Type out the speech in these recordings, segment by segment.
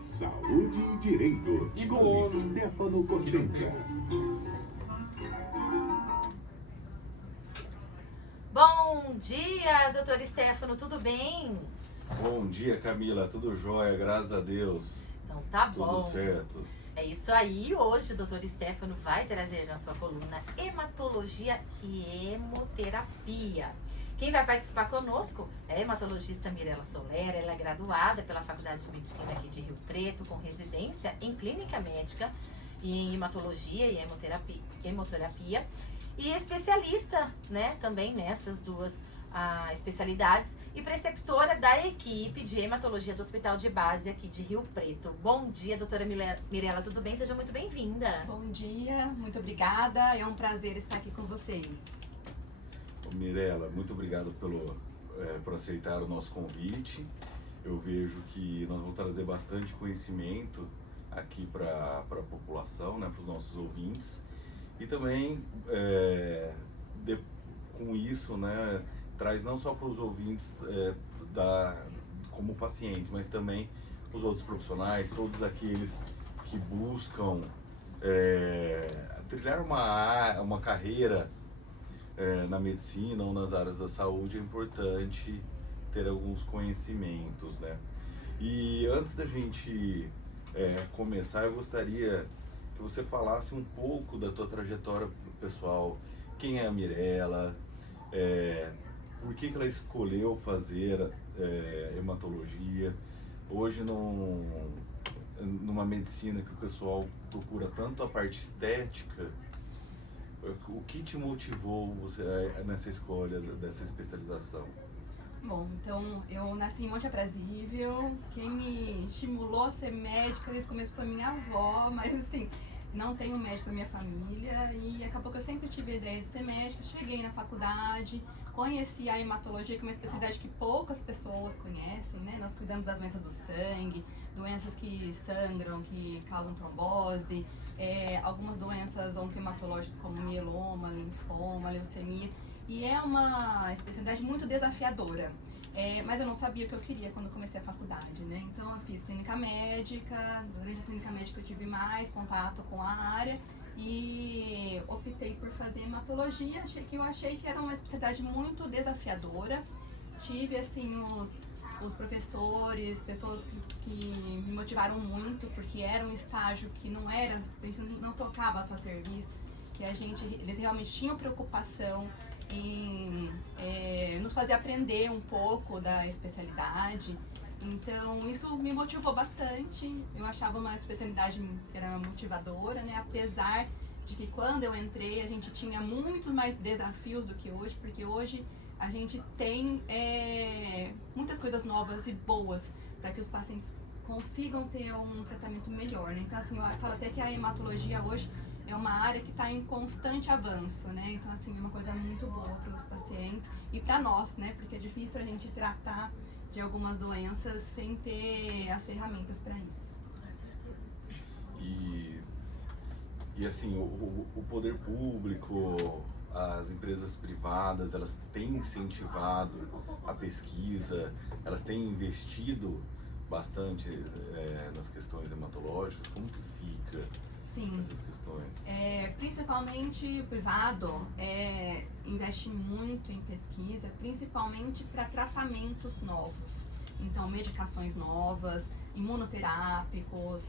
Saúde e Direito, E com bolo. Stefano Cossenza. Bom dia, doutor Stefano, tudo bem? Bom dia, Camila. Tudo jóia, graças a Deus. Então tá Tudo bom. certo. É isso aí, hoje o doutor Stefano vai trazer na sua coluna Hematologia e Hemoterapia. Quem vai participar conosco é a hematologista Mirela Soler. Ela é graduada pela Faculdade de Medicina aqui de Rio Preto, com residência em Clínica Médica e em Hematologia e Hemoterapia. E especialista, né, também nessas duas especialidades e preceptora da equipe de hematologia do Hospital de Base aqui de Rio Preto. Bom dia, doutora Mirela, tudo bem? Seja muito bem-vinda. Bom dia, muito obrigada. É um prazer estar aqui com vocês. Mirela, muito obrigado por aceitar o nosso convite. Eu vejo que nós vamos trazer bastante conhecimento aqui para a população, né, para os nossos ouvintes. E também, com isso, né, traz não só para os ouvintes como pacientes, mas também os outros profissionais, todos aqueles que buscam trilhar uma carreira na medicina ou nas áreas da saúde. É importante ter alguns conhecimentos, né? E antes da gente começar, eu gostaria que você falasse um pouco da tua trajetória pessoal. Quem é a Mirela? Por que ela escolheu fazer hematologia? Hoje, numa medicina que o pessoal procura tanto a parte estética, o que te motivou nessa escolha dessa especialização? Bom, então eu nasci em Monte Aprazível. Quem me estimulou a ser médica desde o começo foi minha avó, mas assim, não tenho médico na minha família e acabou que eu sempre tive a ideia de ser médica. Cheguei na faculdade, conheci a hematologia, que é uma especialidade que poucas pessoas conhecem, né? Nós cuidamos das doenças do sangue, doenças que sangram, que causam trombose, algumas doenças oncohematológicas como mieloma, linfoma, leucemia. E é uma especialidade muito desafiadora. Mas eu não sabia o que eu queria quando comecei a faculdade, né? Então eu fiz clínica médica, durante a clínica médica eu tive mais contato com a área e optei por fazer hematologia. Eu achei que era uma especialidade muito desafiadora. Tive assim os professores, pessoas que me motivaram muito, porque era um estágio que a gente não tocava só serviço, que eles realmente tinham preocupação em nos fazer aprender um pouco da especialidade. Então isso me motivou bastante. Eu achava uma especialidade que era motivadora, né? Apesar de que quando eu entrei a gente tinha muitos mais desafios do que hoje, porque hoje a gente tem muitas coisas novas e boas para que os pacientes consigam ter um tratamento melhor, né? Então assim, eu falo até que a hematologia hoje é uma área que está em constante avanço, né? Então, assim, é uma coisa muito boa para os pacientes e para nós, né? Porque é difícil a gente tratar de algumas doenças sem ter as ferramentas para isso. Com certeza. E assim, o poder público, as empresas privadas, elas têm incentivado a pesquisa, elas têm investido bastante nas questões hematológicas. Como que fica? Sim. Essas questões? Principalmente o privado investe muito em pesquisa, principalmente para tratamentos novos. Então, medicações novas, imunoterápicos,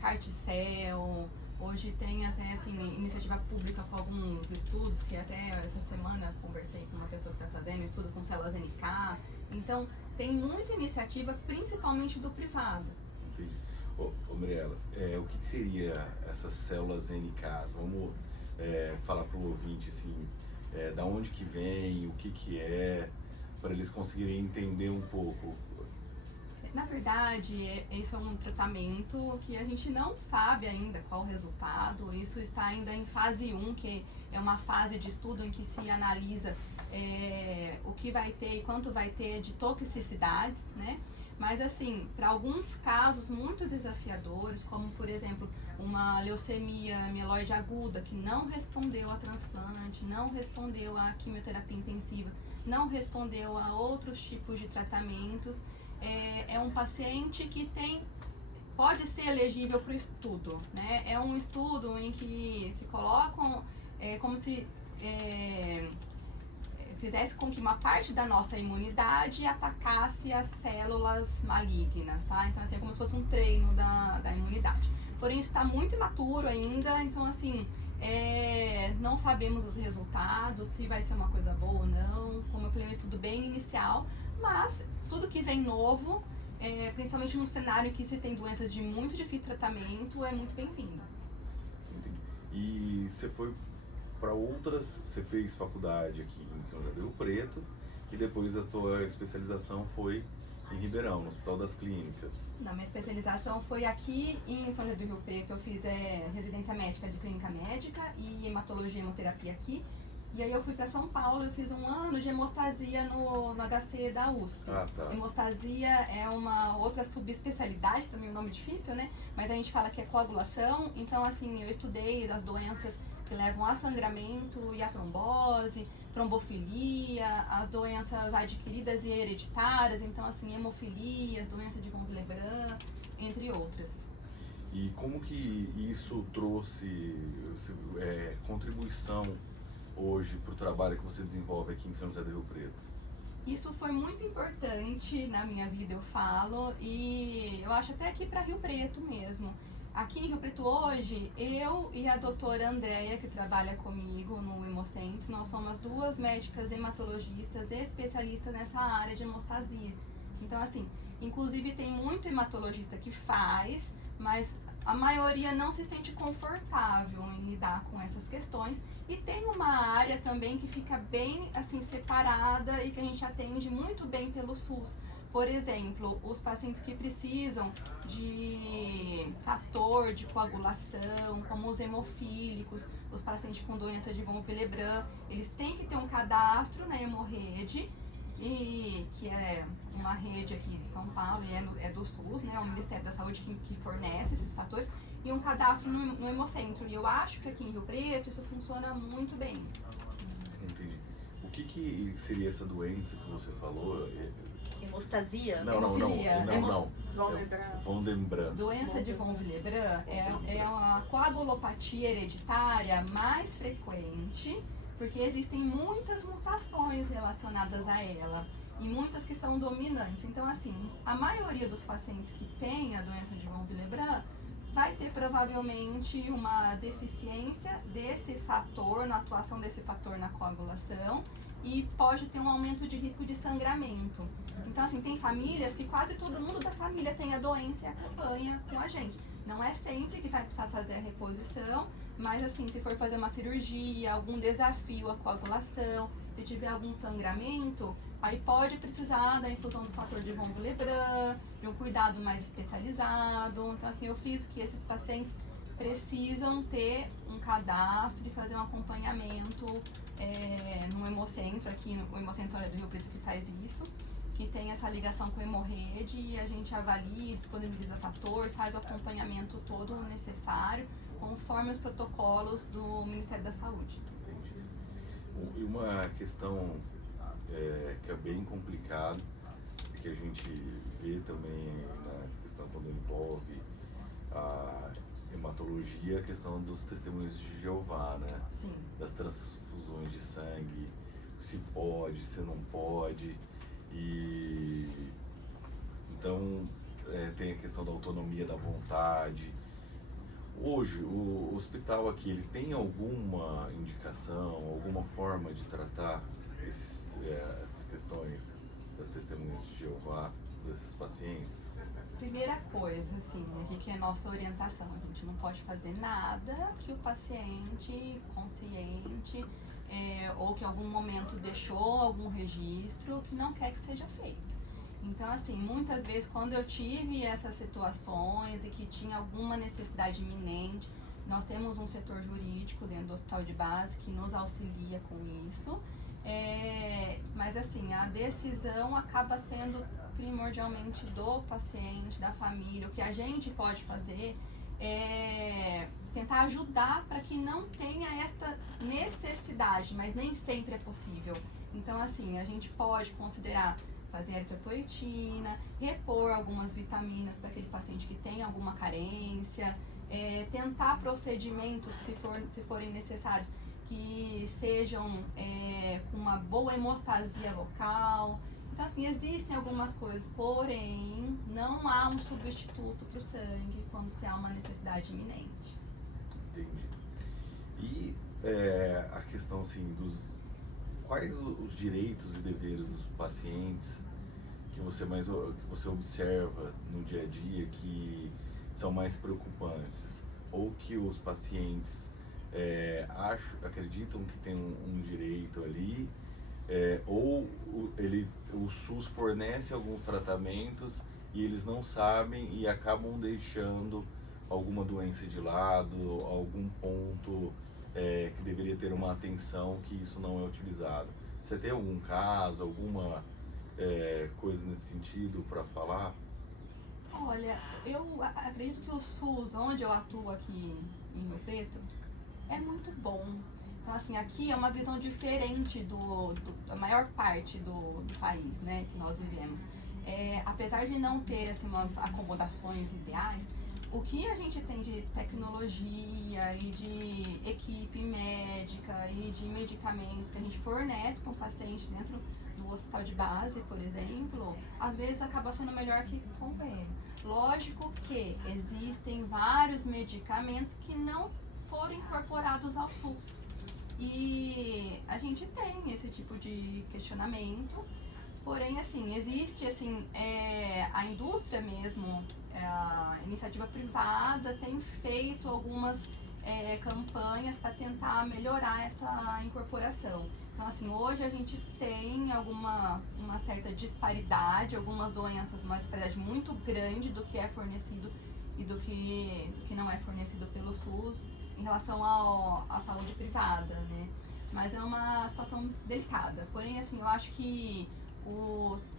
CAR-T-cell. Hoje tem até assim, iniciativa pública com alguns estudos, que até essa semana conversei com uma pessoa que está fazendo estudo com células NK. Então, tem muita iniciativa, principalmente do privado. Entendi. Mirela, o que seria essas células NKs? Vamos falar para o ouvinte assim, da onde que vem, o que é, para eles conseguirem entender um pouco. Na verdade, isso é um tratamento que a gente não sabe ainda qual o resultado. Isso está ainda em fase 1, que é uma fase de estudo em que se analisa o que vai ter e quanto vai ter de toxicidades, né? Mas assim, para alguns casos muito desafiadores, como por exemplo uma leucemia mieloide aguda que não respondeu a transplante, não respondeu à quimioterapia intensiva, não respondeu a outros tipos de tratamentos, é um paciente que tem pode ser elegível para o estudo, né? É um estudo em que se colocam como se fizesse com que uma parte da nossa imunidade atacasse as células malignas, tá? Então, assim, é como se fosse um treino da imunidade. Porém, isso está muito imaturo ainda, então, assim, não sabemos os resultados, se vai ser uma coisa boa ou não. Como eu falei, é um estudo bem inicial, mas tudo que vem novo, principalmente num cenário que se tem doenças de muito difícil tratamento, é muito bem-vindo. Entendi. E você foi para outras, você fez faculdade aqui em São José do Rio Preto e depois a tua especialização foi em Ribeirão, no Hospital das Clínicas. Na minha especialização foi aqui em São José do Rio Preto. Eu fiz residência médica de clínica médica e hematologia e hemoterapia aqui. E aí eu fui para São Paulo, eu fiz 1 ano de hemostasia no HC da USP. Ah, tá. Hemostasia é uma outra subespecialidade, também um nome difícil, né? Mas a gente fala que é coagulação. Então, assim, eu estudei as doenças que levam a sangramento e a trombose, trombofilia, as doenças adquiridas e hereditárias, então assim, hemofilias, doença de von Willebrand, entre outras. E como que isso trouxe contribuição hoje para o trabalho que você desenvolve aqui em São José do Rio Preto? Isso foi muito importante na minha vida, eu falo, e eu acho até aqui para Rio Preto mesmo. Aqui em Rio Preto hoje, eu e a doutora Andréia, que trabalha comigo no Hemocentro, nós somos 2 médicas hematologistas especialistas nessa área de hemostasia. Então, assim, inclusive tem muito hematologista que faz, mas a maioria não se sente confortável em lidar com essas questões. E tem uma área também que fica bem, assim, separada e que a gente atende muito bem pelo SUS. Por exemplo, os pacientes que precisam de fator de coagulação, como os hemofílicos, os pacientes com doença de von Willebrand, eles têm que ter um cadastro na Hemorrede, que é uma rede aqui de São Paulo e é do SUS, né, é o Ministério da Saúde que fornece esses fatores, e um cadastro no Hemocentro. E eu acho que aqui em Rio Preto isso funciona muito bem. Entendi. O que seria essa doença que você falou? Hemostasia? Não. Von Willebrand. Von Willebrand. Doença de von Willebrand é a coagulopatia hereditária mais frequente, porque existem muitas mutações relacionadas a ela e muitas que são dominantes. Então, assim, a maioria dos pacientes que têm a doença de von Willebrand vai ter provavelmente uma deficiência desse fator, na atuação desse fator na coagulação, e pode ter um aumento de risco de sangramento. Então, assim, tem famílias que quase todo mundo da família tem a doença e acompanha com a gente. Não é sempre que vai precisar fazer a reposição, mas assim, se for fazer uma cirurgia, algum desafio à coagulação, se tiver algum sangramento, aí pode precisar da infusão do fator de von Willebrand, de um cuidado mais especializado. Então, assim, eu fiz que esses pacientes precisam ter um cadastro e fazer um acompanhamento no Hemocentro, aqui no Hemocentro São José do Rio Preto, que faz isso, que tem essa ligação com a Hemorrede, e a gente avalia, disponibiliza fator, faz o acompanhamento todo necessário, conforme os protocolos do Ministério da Saúde. E uma questão que é bem complicada, que a gente vê também na questão quando envolve a hematologia, a questão dos testemunhos de Jeová, né? Sim. Das transfusões de sangue, se pode, se não pode. E então tem a questão da autonomia da vontade. Hoje o hospital aqui, ele tem alguma indicação, alguma forma de tratar essas questões das testemunhas de Jeová, desses pacientes? Primeira coisa, assim, o que é a nossa orientação? A gente não pode fazer nada que o paciente consciente ou que em algum momento deixou algum registro que não quer que seja feito. Então, assim, muitas vezes quando eu tive essas situações e que tinha alguma necessidade iminente, nós temos um setor jurídico dentro do hospital de base que nos auxilia com isso. Mas assim, a decisão acaba sendo primordialmente do paciente, da família. O que a gente pode fazer é tentar ajudar para que não tenha esta necessidade, mas nem sempre é possível. Então, assim, a gente pode considerar fazer eritropoetina, repor algumas vitaminas para aquele paciente que tem alguma carência, tentar procedimentos, se forem necessários, que sejam com uma boa hemostasia local. Então, assim, existem algumas coisas, porém, não há um substituto para o sangue quando se há uma necessidade iminente. Entendi. E a questão, assim, quais os direitos e deveres dos pacientes que você observa no dia a dia que são mais preocupantes? Ou que os pacientes acreditam que tem um direito ali, ou o SUS fornece alguns tratamentos e eles não sabem e acabam deixando alguma doença de lado, algum ponto que deveria ter uma atenção que isso não é utilizado. Você tem algum caso, alguma coisa nesse sentido para falar? Olha, eu acredito que o SUS, onde eu atuo aqui em Rio Preto, é muito bom. Então, assim, aqui é uma visão diferente da maior parte do país, né, que nós vivemos. Apesar de não ter, assim, umas acomodações ideais, o que a gente tem de tecnologia e de equipe médica e de medicamentos que a gente fornece para um paciente dentro do hospital de base, por exemplo, às vezes acaba sendo melhor que convênio. Lógico que existem vários medicamentos que não foram incorporados ao SUS. E a gente tem esse tipo de questionamento, porém, assim, existe, assim, a indústria mesmo, a iniciativa privada tem feito algumas campanhas para tentar melhorar essa incorporação. Então, assim, hoje a gente tem uma certa disparidade, algumas doenças, uma disparidade muito grande do que é fornecido e do que não é fornecido pelo SUS em relação à saúde privada, né? Mas é uma situação delicada. Porém, assim, eu acho que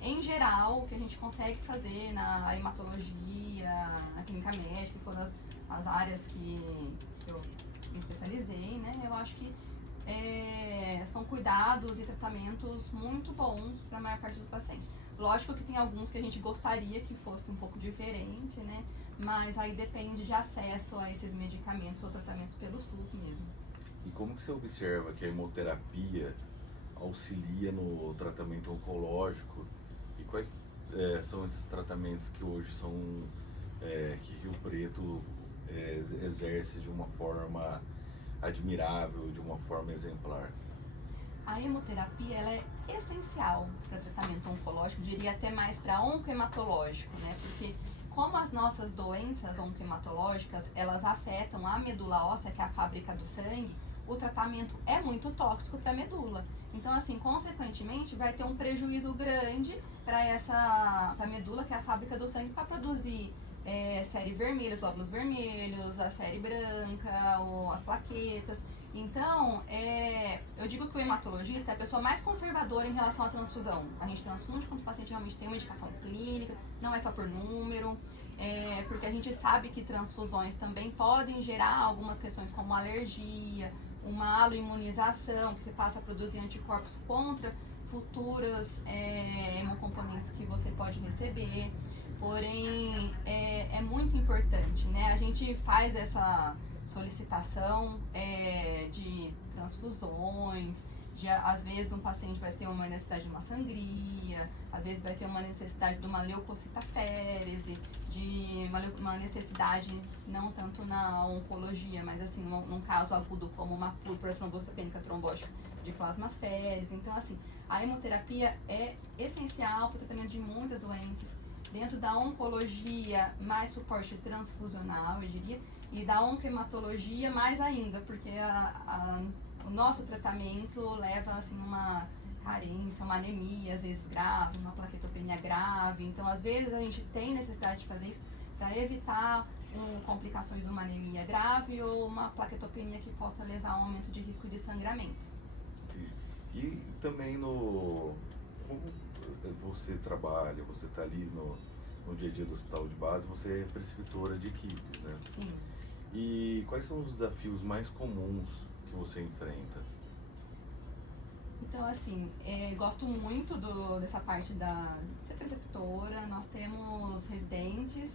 em geral, o que a gente consegue fazer na hematologia, na clínica médica, que foram as áreas que eu me especializei, né? Eu acho que são cuidados e tratamentos muito bons para a maior parte dos pacientes. Lógico que tem alguns que a gente gostaria que fosse um pouco diferente, né? Mas aí depende de acesso a esses medicamentos ou tratamentos pelo SUS mesmo. E como que você observa que a hemoterapia auxilia no tratamento oncológico? E quais são esses tratamentos que hoje são que Rio Preto exerce de uma forma admirável, de uma forma exemplar? A hemoterapia ela é essencial para tratamento oncológico, diria até mais para oncohematológico, né? Porque como as nossas doenças oncohematológicas, elas afetam a medula óssea, que é a fábrica do sangue, o tratamento é muito tóxico para a medula. Então, assim, consequentemente, vai ter um prejuízo grande para a medula, que é a fábrica do sangue, para produzir série vermelha, os glóbulos vermelhos, a série branca, as plaquetas. Então, eu digo que o hematologista é a pessoa mais conservadora em relação à transfusão. A gente transfunde quando o paciente realmente tem uma indicação clínica, não é só por número, porque a gente sabe que transfusões também podem gerar algumas questões como alergia, uma aloimunização, que você passa a produzir anticorpos contra futuras hemocomponentes que você pode receber. Porém, é muito importante, né? A gente faz essa solicitação de transfusões, às vezes um paciente vai ter uma necessidade de uma sangria, às vezes vai ter uma necessidade de uma leucocitaférese, de uma necessidade não tanto na oncologia, mas assim, num caso agudo como uma púrpura trombocitopênica trombótica de plasmaférese. Então, assim, a hemoterapia é essencial para o tratamento de muitas doenças. Dentro da oncologia, mais suporte transfusional, eu diria, e da oncohematologia mais ainda, porque o nosso tratamento leva assim uma carência, uma anemia às vezes grave, uma plaquetopenia grave. Então, às vezes a gente tem necessidade de fazer isso para evitar complicações de uma anemia grave ou uma plaquetopenia que possa levar a um aumento de risco de sangramentos. E também como você trabalha, você está ali no dia a dia do hospital de base, você é prescritora de equipes, né? Sim. E quais são os desafios mais comuns que você enfrenta? Então, assim, gosto muito dessa parte de ser preceptora. Nós temos residentes.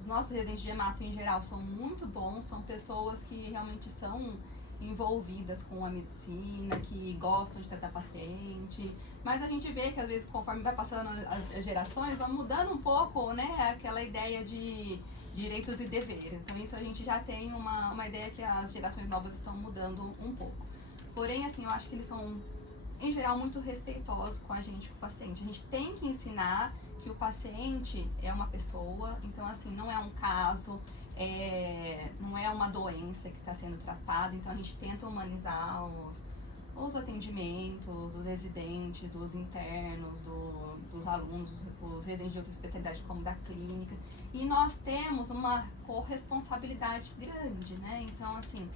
Os nossos residentes de hemato, em geral, são muito bons. São pessoas que realmente são envolvidas com a medicina, que gostam de tratar paciente. Mas a gente vê que, às vezes, conforme vai passando as gerações, vai mudando um pouco, né, aquela ideia de direitos e deveres. Então, isso a gente já tem uma ideia que as gerações novas estão mudando um pouco. Porém, assim, eu acho que eles são, em geral, muito respeitosos com a gente, com o paciente. A gente tem que ensinar que o paciente é uma pessoa, então, assim, não é um caso, não é uma doença que está sendo tratada. Então, a gente tenta humanizar os atendimentos, dos residentes, dos internos, dos alunos, os residentes de outras especialidades, como da clínica. E nós temos uma corresponsabilidade grande, né? Então, assim,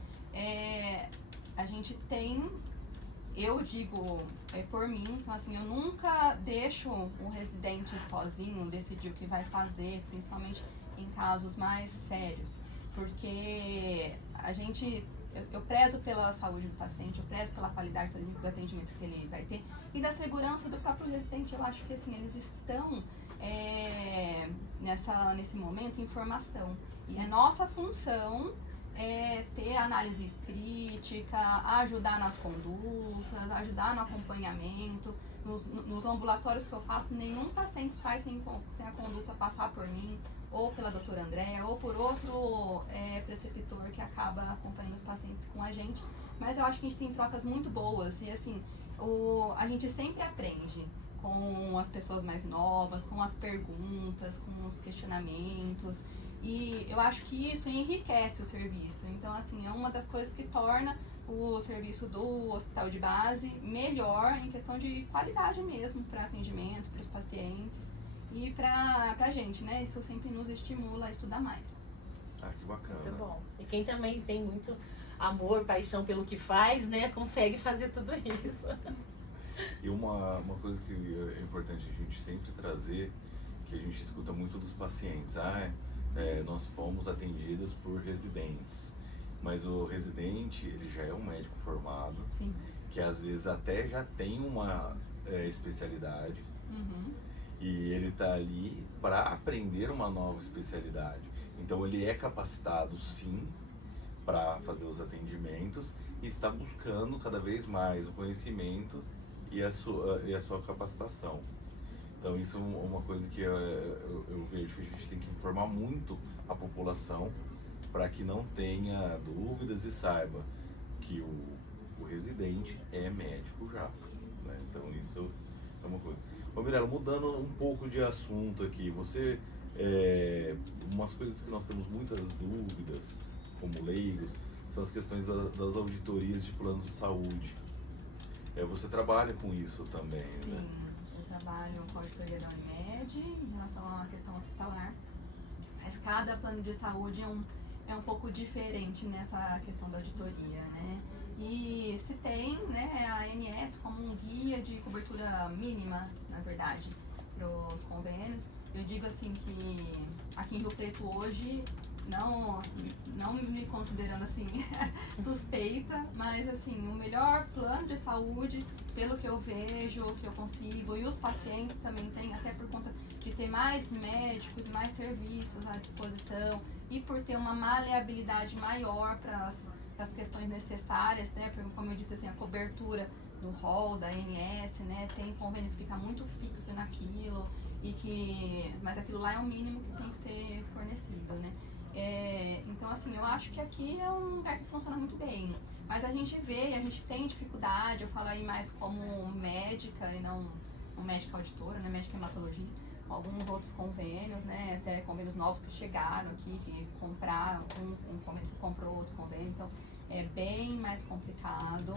a gente tem, eu digo por mim, então, assim, eu nunca deixo o residente sozinho decidir o que vai fazer, principalmente em casos mais sérios, porque eu prezo pela saúde do paciente, eu prezo pela qualidade do atendimento que ele vai ter e da segurança do próprio residente. Eu acho que, assim, eles estão nesse momento em formação. Sim. E é nossa função ter análise crítica, ajudar nas condutas, ajudar no acompanhamento. Nos ambulatórios que eu faço, nenhum paciente sai sem a conduta passar por mim, ou pela doutora Andréa, ou por outro preceptor que acaba acompanhando os pacientes com a gente. Mas eu acho que a gente tem trocas muito boas e, assim, a gente sempre aprende com as pessoas mais novas, com as perguntas, com os questionamentos. E eu acho que isso enriquece o serviço. Então, assim, é uma das coisas que torna o serviço do hospital de base melhor em questão de qualidade mesmo para atendimento, para os pacientes e para a gente, né? Isso sempre nos estimula a estudar mais. Ah, que bacana. Muito bom. E quem também tem muito amor, paixão pelo que faz, né? Consegue fazer tudo isso. E uma coisa que é importante a gente sempre trazer, que a gente escuta muito dos pacientes, nós fomos atendidos por residentes, mas o residente, ele já é um médico formado, Sim. que às vezes até já tem uma especialidade, Uhum. e ele está ali para aprender uma nova especialidade. Então ele é capacitado, sim, para fazer os atendimentos e está buscando cada vez mais o conhecimento e a sua capacitação. Então isso é uma coisa que eu vejo que a gente tem que informar muito a população para que não tenha dúvidas e saiba que o residente é médico já, né? Então isso é uma coisa. Ô Mirella, mudando um pouco de assunto aqui, você, umas coisas que nós temos muitas dúvidas como leigos são as questões das auditorias de planos de saúde. Você trabalha com isso também, Sim. né? Trabalho com a auditoria da Unimed em relação à questão hospitalar, mas cada plano de saúde é um pouco diferente nessa questão da auditoria, né? E se tem, né, a ANS como um guia de cobertura mínima, na verdade, para os convênios. Eu digo assim que aqui em Rio Preto hoje, não me considerando assim suspeita, mas assim, o melhor plano de saúde, pelo que eu vejo, que eu consigo, e os pacientes também têm, até por conta de ter mais médicos e mais serviços à disposição, e por ter uma maleabilidade maior para as questões necessárias, né? Porque, como eu disse, assim, a cobertura do rol, da ANS, né? Tem convênio que fica muito fixo naquilo, mas aquilo lá é o mínimo que tem que ser fornecido, né? Então, assim, eu acho que aqui é um lugar que funciona muito bem. Mas a gente vê, a gente tem dificuldade, eu falo aí mais como médica e não médica auditora, né, médica hematologista, alguns outros convênios, né, até convênios novos que chegaram aqui, que compraram, um convênio que comprou outro convênio, então é bem mais complicado,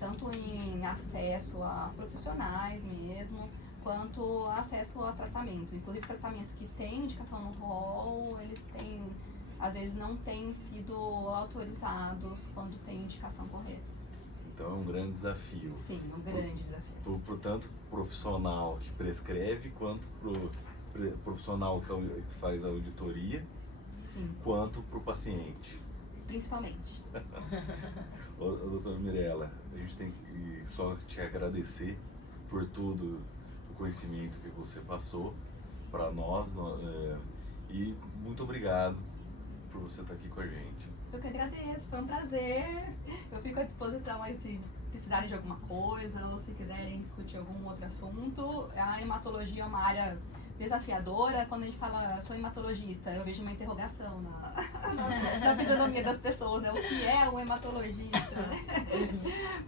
tanto em acesso a profissionais mesmo, quanto acesso a tratamentos. Inclusive, tratamento que tem indicação no rol, eles têm, às vezes não têm sido autorizados quando tem indicação correta. Então é um grande desafio. Sim, um grande desafio. Por tanto profissional que prescreve, quanto pro profissional que faz a auditoria, Sim. quanto pro paciente. principalmente. Ô, doutora Mirella, a gente tem que só te agradecer por tudo o conhecimento que você passou para nós e muito obrigado por você estar aqui com a gente. Eu que agradeço, foi um prazer. Eu fico à disposição aí se precisarem de alguma coisa ou se quiserem discutir algum outro assunto. A hematologia é uma área desafiadora. Quando a gente fala, sou hematologista, eu vejo uma interrogação na fisionomia das pessoas, né? O que é um hematologista?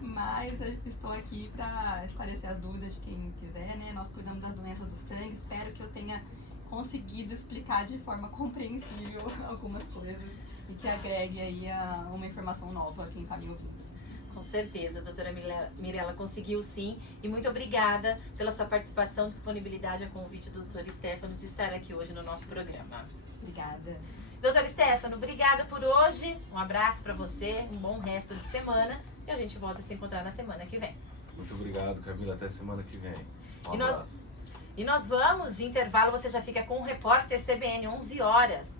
Mas eu estou aqui para esclarecer as dúvidas de quem quiser, né? Nós cuidamos das doenças do sangue. Espero que eu tenha conseguido explicar de forma compreensível algumas coisas e que agregue aí uma informação nova a quem está me ouvindo. Com certeza, a doutora Mirella conseguiu sim. E muito obrigada pela sua participação, disponibilidade a convite do doutor Stefano de estar aqui hoje no nosso programa. Obrigada. Doutor Stefano, obrigada por hoje. Um abraço para você, um bom resto de semana. E a gente volta a se encontrar na semana que vem. Muito obrigado, Camila. Até semana que vem. Um E abraço. nós vamos de intervalo, você já fica com o repórter CBN, 11 horas.